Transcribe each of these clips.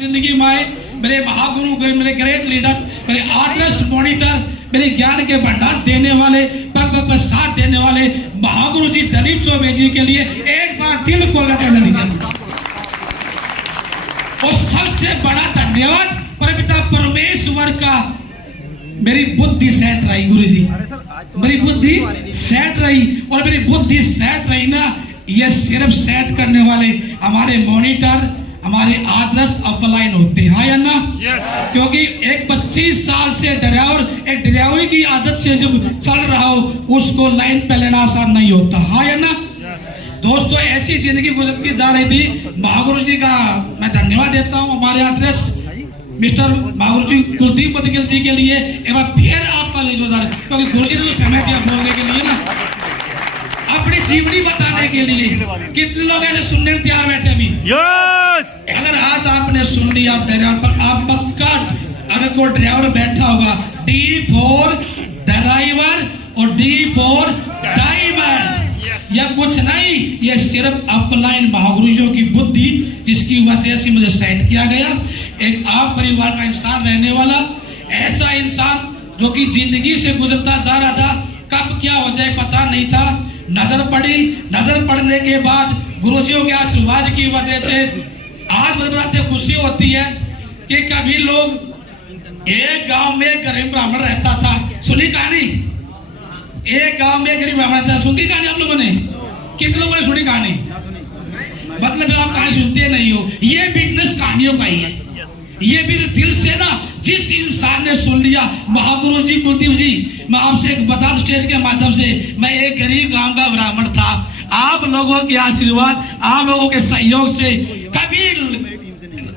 जिंदगी में मेरे महागुरु, मेरे ग्रेट लीडर, मेरे आदर्श मॉनिटर, मेरे ज्ञान के भंडार देने वाले, पग पग पर साथ देने वाले महागुरु जी दलीप चौबे जी के लिए एक बार दिल खोल कर और सबसे बड़ा धन्यवाद परमपिता परमेश्वर का। मेरी बुद्धि सेट रही गुरु जी, मेरी बुद्धि सेट रही, और मेरी बुद्धि सेट रही ना, ये सिर्फ सेट करने वाले हमारे मॉनिटर, हमारे आदर्श अपलाइन होते हैं, हाँ या ना? क्योंकि एक 25 साल से ड्राइवर, एक ड्राइवरी की आदत से जब चल रहा हो, उसको लाइन पे लेना आसान नहीं होता, हाँ या ना? दोस्तों, ऐसी जिंदगी गुजरती जा रही थी। महागुरु जी का मैं धन्यवाद देता हूँ, हमारे आदर्श मिस्टर महागुरु जी कुलदीप बदगिल जी के लिए एक बार फिर आपका जोरदार, क्योंकि गुरु जी ने तो समय दिया बोलने के लिए ना, अपनी जीवनी बताने के लिए। कितने लोग ऐसे सुनने तैयार बैठे अभी? अगर आज आपने सुन लिया, आप ड्राइवर पर आप पक्का, अगर कोई ड्राइवर बैठा होगा, D फॉर ड्राइवर और D फॉर ड्राइवर, या कुछ नहीं, ये सिर्फ अपलाइन महागुरुजों की बुद्धि, जिसकी वजह से मुझे सेट किया गया। एक आप परिवार का इंसान रहने वाला, ऐसा इंसान जो कि जिंदगी से गुजरता जा रहा था, कब क्या हो जाए पता नहीं था। नजर पड़ी, नजर पड़ने के बाद गुरुजियों के आशीर्वाद की वजह से आज मुझे बताते खुशी होती है कि कभी लोग, एक गांव में गरीब ब्राह्मण रहता था, सुनी कहानी? एक गांव में गरीब ब्राह्मण रहता, सुनती कहानी आप लोगों ने? कितने लोगों ने सुनी कहानी? मतलब आप कहानी सुनते नहीं हो, ये बिजनेस कहानियों का ही है। ये भी दिल से ना, जिस इंसान ने सुन लिया, महागुरु जी कुलदीप जी, मैं आपसे एक बता दूं स्टेज के माध्यम से, मैं एक गरीब गांव का ब्राह्मण था। आप लोगों के आशीर्वाद, आप लोगों के सहयोग से कभी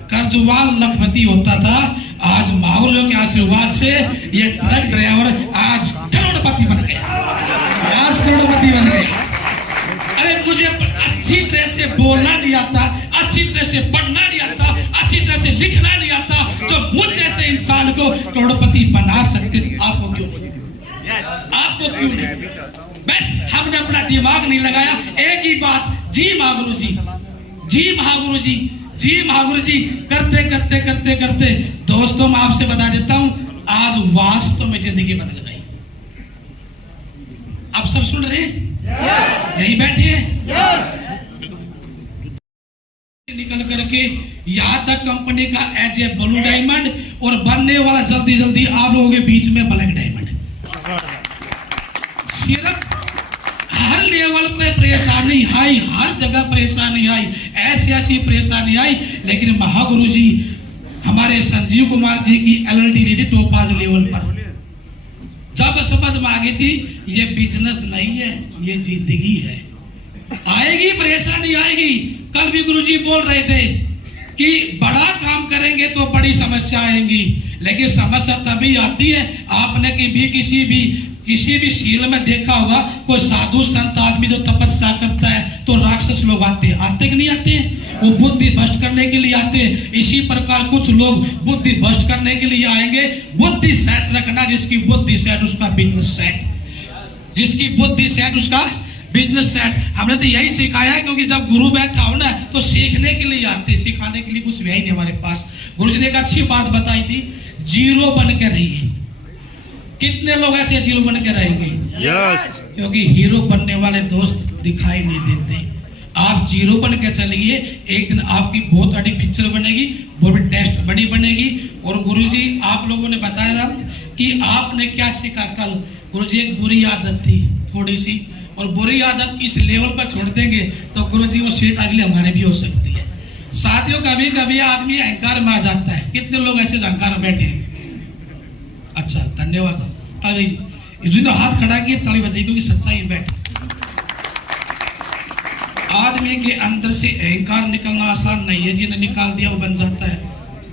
कर्जवान लखपति होता था, आज महागुरु के आशीर्वाद से ये ट्रक ड्राइवर आज करोड़पति बन गया, आज करोड़पति बन गया। अरे मुझे अच्छी तरह से बोलना नहीं आता, अच्छी तरह से पढ़ना नहीं आता, अच्छी तरह से लिखना नहीं आता, जो मुझ जैसे इंसान को करोड़पति बना सकते, आपको क्यों नहीं? आपको क्यों नहीं? बस हमने अपना दिमाग नहीं लगाया, एक ही बात, जी महागुरु जी, जी महागुरु जी, जी महागुरु जी करते करते करते करते दोस्तों, मैं आपसे बता देता हूं, आज वास्तव में जिंदगी बदल गई। आप सब सुन रहे हैं? यही बैठे हैं? निकल करके यहां तक कंपनी का एज ए ब्लू डायमंड, और बनने वाला जल्दी जल्दी आप लोगों के बीच में ब्लैक डायमंड। सिर्फ हर लेवल पे परेशानी आई, हर जगह परेशानी आई, ऐसी परेशानी आई, लेकिन महागुरु जी, हमारे संजीव कुमार जी की LLT दी थी टोपाज लेवल पर। जब समझ में आ गई थी, ये बिजनेस नहीं है, ये जिंदगी है। आएगी परेशानी, आएगी। कल भी गुरुजी बोल रहे थे कि बड़ा काम करेंगे तो बड़ी समस्या आएंगी, लेकिन समस्या तभी आती है, आपने किसी भी सील में देखा होगा, कोई साधु संत आदमी जो तपस्या करता है तो राक्षस लोग आते कि नहीं आते? वो बुद्धि भ्रष्ट करने के लिए आते हैं। इसी प्रकार कुछ लोग बुद्धि भ्रष्ट करने के लिए आएंगे। बुद्धि सेट रखना, जिसकी बुद्धि सेट उसका बिजनेस सेट, जिसकी बुद्धि सेट उसका बिजनेस सेट। हमने तो यही सिखाया है, क्योंकि जब गुरु बैठा हो ना, तो सीखने के लिए आते, सिखाने के लिए कुछ भी नहीं हमारे पास। गुरु जी ने एक अच्छी बात बताई थी, जीरो बन के रहिए। कितने लोग ऐसे जीरो बन के रहेंगे? क्योंकि हीरो बनने वाले दोस्त दिखाई नहीं देते। आप जीरो बन के चलिए, एक दिन आपकी बहुत बड़ी पिक्चर बनेगी, बहुत बड़ी टेस्ट बड़ी बनेगी। और गुरुजी, आप लोगों ने बताया कि आपने क्या सीखा कल? गुरुजी, एक बुरी आदत थी थोड़ी सी, और बुरी आदत इस लेवल पर छोड़ देंगे तो गुरुजी वो सीट अगले हमारे भी हो सकती है। साथियों, कभी कभी आदमी अहंकार में आ जाता है। कितने लोग ऐसे अहंकार में बैठे हैं? अच्छा, धन्यवाद। ताली तो हाथ खड़ा किए, ताली बजाई, क्योंकि सच्चाई बैठ। आदमी के अंदर से अहंकार निकलना आसान नहीं है, जिन्हें निकाल दिया वो बन जाता है।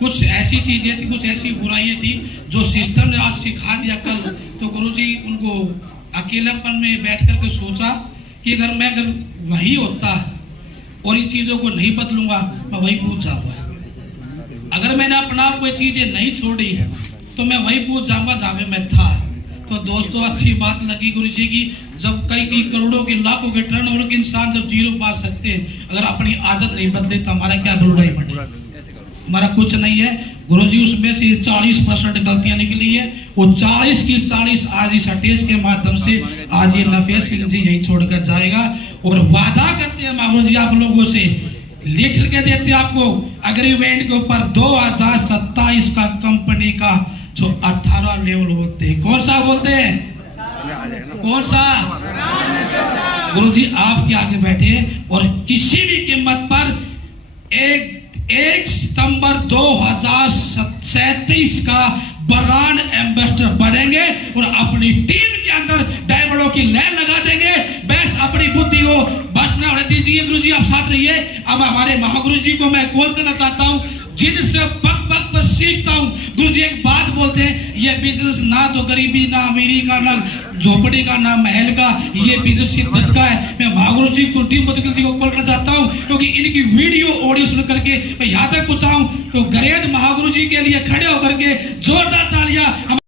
कुछ ऐसी चीजें थी, कुछ ऐसी बुराइयां थी जो सिस्टम ने आज सिखा दिया कल, तो गुरुजी उनको अकेलापन में बैठ करके सोचा कि अगर वही होता और इन चीजों को नहीं बदलूंगा, मैं वही पूछ जाऊंगा। अगर मैंने अपना कोई चीजें नहीं छोड़ी तो मैं वही पूछ जाऊंगा जहां पे मैं था। तो दोस्तों, अच्छी बात लगी गुरु जी की, जब कई करोड़ों के लाखों के टर्नओवर के इंसान जब जीरो पा सकते हैं, अगर अपनी आदत नहीं बदले तो हमारा क्या ब्लू डायमंड है? हमारा कुछ नहीं है गुरुजी। उसमें से 40% गलतियां निकली है, वो 40 की 40 आज इस स्टेज के माध्यम से आज ये नफेस सिंह जी यही छोड़कर जाएगा। और वादा करते हैं महागुरु जी आप लोगों से, लिख के देते आपको एग्रीमेंट के ऊपर 2027 का कंपनी का जो 18 लेवल बोलते हैं, कौन सा बोलते हैं, कौन सा? गुरुजी आपके आगे बैठे और किसी भी कीमत पर 1 सितंबर 2037 का ब्रांड एम्बेसडर बनेंगे और अपनी टीम के अंदर डायमंडों की लाइन लगा देंगे। बस अपनी बुद्धि को बचना होने दीजिए। गुरुजी आप साथ रहिए। अब हमारे महागुरु जी को मैं कॉल करना चाहता हूं, जिनसे पग पग पर सीखता हूं। गुरुजी एक बात बोलते हैं, ये बिजनेस ना तो गरीबी, ना अमीरी का, ना झोपड़ी का, ना महल का, ये बिजनेस शिद्दत का है। मैं महागुरु जी कुलदीप मुदगल जी को कॉल करना चाहता हूं, क्योंकि इनकी वीडियो ऑडियो सुन करके मैं यहाँ तक पहुंचाऊं तो ग्रेट महागुरु जी के लिए खड़े होकर के जोरदार तालियां